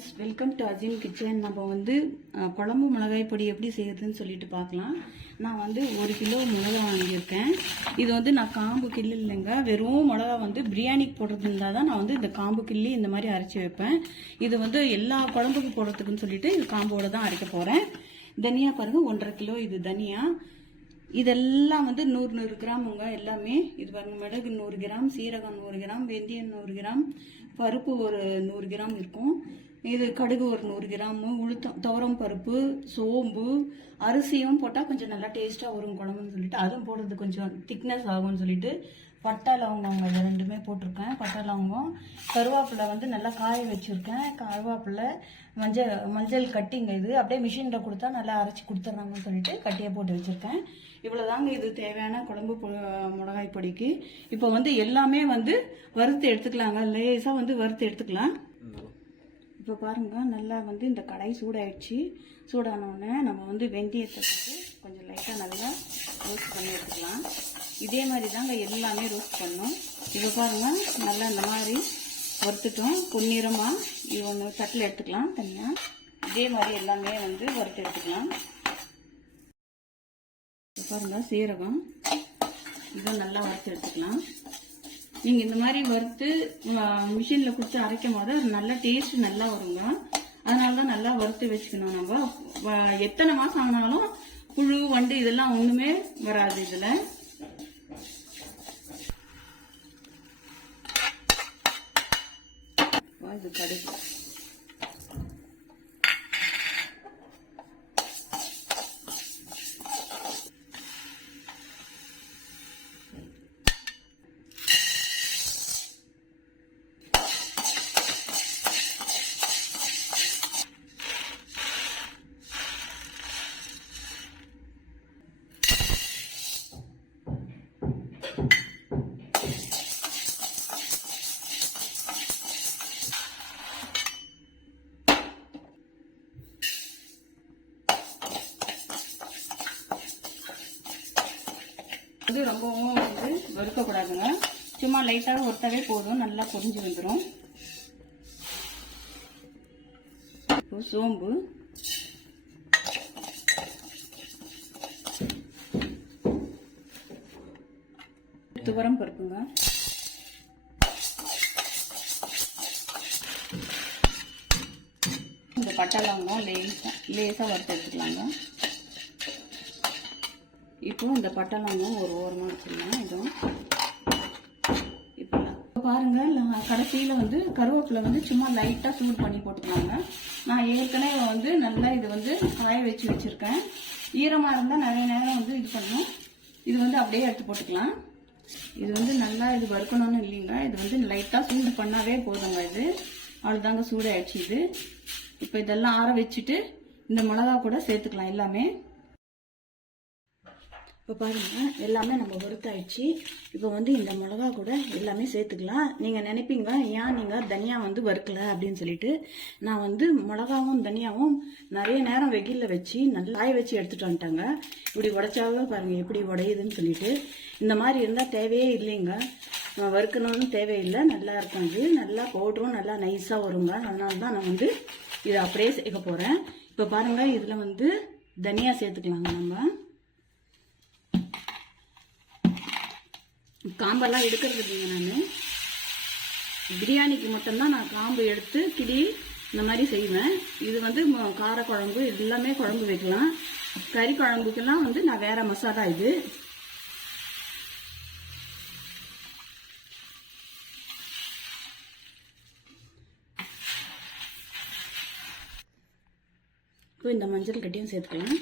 Friends welcome to Azeem kitchen. நம்ம வந்து குழம்பு மிளகாய் பொடி எப்படி செய்யறதுன்னு சொல்லிட்டு பார்க்கலாம். நான் வந்து ஒரு கிலோ மிளகா வாங்கியிருக்கேன். இது வந்து நான் காம்பு கிள்ளு இல்லைங்க. வெறும் மிளகா வந்து பிரியாணிக்கு போடுறது இருந்தால் தான் நான் வந்து இந்த காம்பு கிள்ளி இந்த மாதிரி அரைச்சி வைப்பேன். இது வந்து எல்லா குழம்புக்கு போடுறதுக்குன்னு சொல்லிட்டு இது காம்போட தான் அரைக்க போகிறேன் தனியா பாருங்கள் ஒன்றரை கிலோ இது தனியா. இதெல்லாம் வந்து நூறு நூறு கிராமுங்க எல்லாமே. இது பாருங்க மிளகு நூறு கிராம் சீரகம் நூறு கிராம் வெந்தயம் நூறு கிராம் பருப்பு ஒரு நூறு கிராம் இருக்கும். இது கடுகு ஒரு நூறு கிராமு உளுத்தம் துவரம் பருப்பு சோம்பு அரிசியும் போட்டால் கொஞ்சம் நல்லா டேஸ்ட்டாக வரும் குழம்புன்னு சொல்லிட்டு. அதுவும் போடுறது கொஞ்சம் திக்னஸ் ஆகும்னு சொல்லிட்டு பட்டை லவங்கம் இது ரெண்டுமே போட்டிருக்கேன். பட்டை லவங்கம். கருவேப்பிலை வந்து நல்லா காய வச்சுருக்கேன். கருவேப்பிலை மஞ்சள் மஞ்சள் கட்டிங்க இது. அப்படியே மிஷினில் கொடுத்தா நல்லா அரைச்சி கொடுத்துட்றாங்கன்னு சொல்லிட்டு கட்டியாக போட்டு வச்சுருக்கேன். இவ்வளோதாங்க இது தேவையான குழம்பு மிளகாய் பொடிக்கு. இப்போ வந்து எல்லாமே வந்து வறுத்து எடுத்துக்கலாங்க. லேசாக வந்து வறுத்து எடுத்துக்கலாம். இப்போ பாருங்க நல்லா வந்து இந்த கடாய் சூடாயிடுச்சு. சூடானோடனே நம்ம வந்து வெந்தயத்தை போட்டு கொஞ்சம் லைட்டாக நல்லா ரோஸ்ட் பண்ணி எடுத்துக்கலாம். இதே மாதிரி தாங்க எல்லாமே ரோஸ்ட் பண்ணணும் இப்போ பாருங்க நல்லா இந்த மாதிரி வறுத்துட்டோம். பொன்னிறமாக இது ஒன்று தட்டில் எடுத்துக்கலாம் தனியாக இதே மாதிரி எல்லாமே வந்து வறுத்து எடுத்துக்கலாம். இப்போ பாருங்க சீரகம். இதை நல்லா வறுத்து எடுத்துக்கலாம். நீங்கள் இந்த மாதிரி வறுத்து மிஷினில் கொடுத்து அரைக்கும் போது அது நல்ல டேஸ்ட் நல்லா வருங்க. அதனால தான் நல்லா வறுத்து வச்சுக்கணும் நம்ம. வ- எத்தனை மாதம் ஆனாலும் புழு வண்டு இதெல்லாம் ஒன்றுமே வராது இதில். இது கடுகு. வந்து ரொம்பவும் வந்து வறுக்கக்கூடாதுங்க. சும்மா லைட்டாக ஒருத்தாவே போதும். நல்லா பொரிஞ்சு வந்துடும் இப்போ சோம்பு. துவரம் பருப்புங்க. இந்த பட்டை லவங்கம் லேசாக லேசாக வறுத்து எடுத்துக்கலாங்க. இப்போ இந்த பட்டை ஒரு ஓரமாக வச்சுருந்தேன். இதுவும் இப்போ இப்போ நான் கடைசியில் வந்து கருவேப்பிலை வந்து சும்மா லைட்டாக சூடு பண்ணி போட்டுக்கலாங்க. நான் ஏற்கனவே வந்து நல்லா இது வந்து காய வச்சு வச்சுருக்கேன். ஈரமாக இருந்தால் நிறைய நேரம் வந்து இது பண்ணும் இது வந்து அப்படியே எடுத்து போட்டுக்கலாம். இது வந்து நல்லா இது வறுக்கணும்னு இல்லைங்க. இது வந்து லைட்டாக சூடு பண்ணாவே போதுங்க இது. அவ்வளோதாங்க சூடாகிடுச்சு இது. இப்போ இதெல்லாம் ஆற வச்சுட்டு இந்த மிளகா கூட சேர்த்துக்கலாம் எல்லாமே. இப்போ பாருங்கள் எல்லாமே நம்ம வறுத்தாயிடுச்சு. இப்போ வந்து இந்த மிளகா கூட எல்லாமே சேர்த்துக்கலாம். நீங்கள் நினைப்பீங்க ஏன் நீங்கள் தனியா வந்து வறுக்கல அப்படின்னு சொல்லிட்டு? நான் வந்து மிளகாவும் தனியாவும் நிறைய நேரம் வெயிலில் வச்சு நல்லா காய வச்சு எடுத்துகிட்டு வந்துட்டாங்க. இப்படி உடைச்சாவே பாருங்கள் எப்படி உடையுதுன்னு சொல்லிட்டு. இந்த மாதிரி இருந்தால் தேவையே இல்லைங்க. வறுக்கணும்னு தேவையில்லை. நல்லா இருக்கும் இது. நல்லா பவுடரும் நல்லா நைஸாக வருங்க. அதனால தான் நான் வந்து இதை அப்படியே சேர்க்க போகிறேன் இப்போ பாருங்கள் இதில் வந்து தனியா சேர்த்துக்கலாங்க நம்ம. காம்பெல்லாம் எடுக்கிறது இல்லைங்க நான். பிரியாணிக்கு மட்டும்தான் நான் காம்பு எடுத்து கிடி இந்த மாதிரி செய்வேன். இது வந்து காரக்குழம்பு எல்லாமே குழம்பு வைக்கலாம். கறி குழம்புக்கெல்லாம் வந்து நான் வேறு மசாலா இது. இப்போ இந்த மஞ்சள் கட்டியும் சேர்த்துக்கலாம்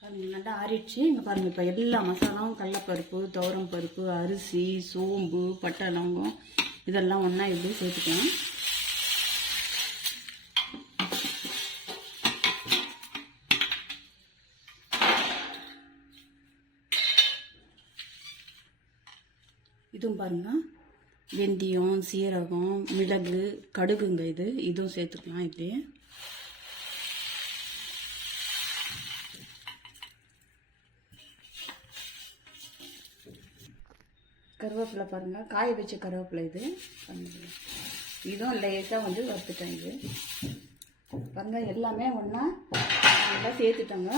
பாருங்க நல்லா ஆறிடுச்சு. இங்கே பாருங்கள் இப்போ எல்லா மசாலாவும் கடலப்பருப்பு துவரம் பருப்பு அரிசி சோம்பு பட்டை லவங்கம் இதெல்லாம் ஒன்றா இப்படி சேர்த்துக்கலாம். இதுவும் பாருங்கள் வெந்தயம் சீரகம் மிளகு கடுகுங்க இது. இதுவும் சேர்த்துக்கலாம் இப்படியே. கருவேப்பிலை பாருங்கள் காய வச்ச கருவேப்பிலை இது. இதுவும் லேட்டாக வந்து வறுத்துட்டேன் இது. பாருங்கள் எல்லாமே ஒன்றா நல்லா சேர்த்துட்டோங்க.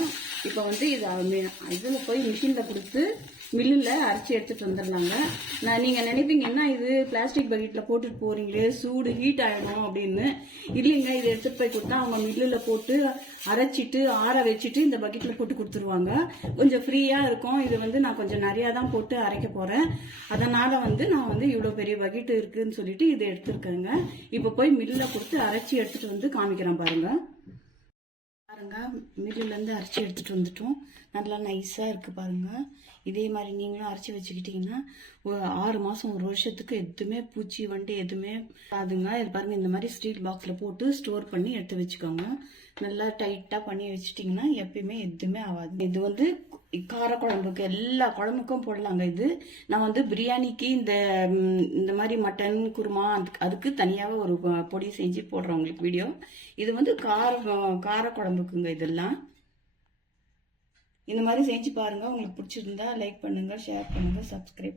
இப்போ வந்து இது இதில் போய் மிஷினில் கொடுத்து மில்லில் அரைச்சி எடுத்துகிட்டு வந்துடலாங்க. நான் நீங்கள் நினைப்பீங்க என்ன இது? பிளாஸ்டிக் பக்கெட்டில் போட்டுட்டு போகிறீங்களே சூடு ஹீட் ஆகிடும் அப்படின்னு. இல்லைங்க இதை எடுத்துகிட்டு போய் கொடுத்தா அவங்க மில்லில் போட்டு அரைச்சிட்டு ஆற வச்சுட்டு இந்த பக்கெட்டில் போட்டு கொடுத்துருவாங்க. கொஞ்சம் ஃப்ரீயாக இருக்கும். இது வந்து நான் கொஞ்சம் நிறையா தான் போட்டு அரைக்க போகிறேன் அதனால் வந்து நான் வந்து இவ்வளோ பெரிய பக்கெட்டு இருக்குதுன்னு சொல்லிட்டு இதை எடுத்துருக்கேங்க. இப்போ போய் மில்லில் கொடுத்து அரைச்சி எடுத்துகிட்டு வந்து காமிக்கிறேன் பாருங்கள் பாருங்க. மில்லுலேருந்து அரைச்சி எடுத்துகிட்டு வந்துட்டோம். நல்லா நைஸாக இருக்குது பாருங்க. இதே மாதிரி நீங்களும் அரைச்சி வச்சுக்கிட்டிங்கன்னா ஒரு ஆறு மாதம் ஒரு வருஷத்துக்கு எதுவுமே பூச்சி வந்துட்டு எதுவுமே அதுங்க இது பாருங்கள் இந்த மாதிரி ஸ்டீல் பாக்ஸில் போட்டு ஸ்டோர் பண்ணி எடுத்து வச்சுக்கோங்க. நல்லா டைட்டாக பண்ணி வச்சுட்டிங்கன்னா எப்பயுமே எதுவுமே ஆகாது. இது வந்து கார குழம்புக்கு எல்லா குழம்புக்கும் போடலாங்க இது. நான் வந்து பிரியாணிக்கு இந்த இந்த மாதிரி மட்டன் குருமா அதுக்கு அதுக்கு தனியாக ஒரு பொடி செஞ்சு போடுறேன் உங்களுக்கு வீடியோ. இது வந்து கார காரக்குழம்புக்குங்க இதெல்லாம். இந்த மாதிரி செஞ்சு பாருங்கள் உங்களுக்கு பிடிச்சிருந்தா லைக் பண்ணுங்கள் ஷேர் பண்ணுங்கள் சப்ஸ்கிரைப்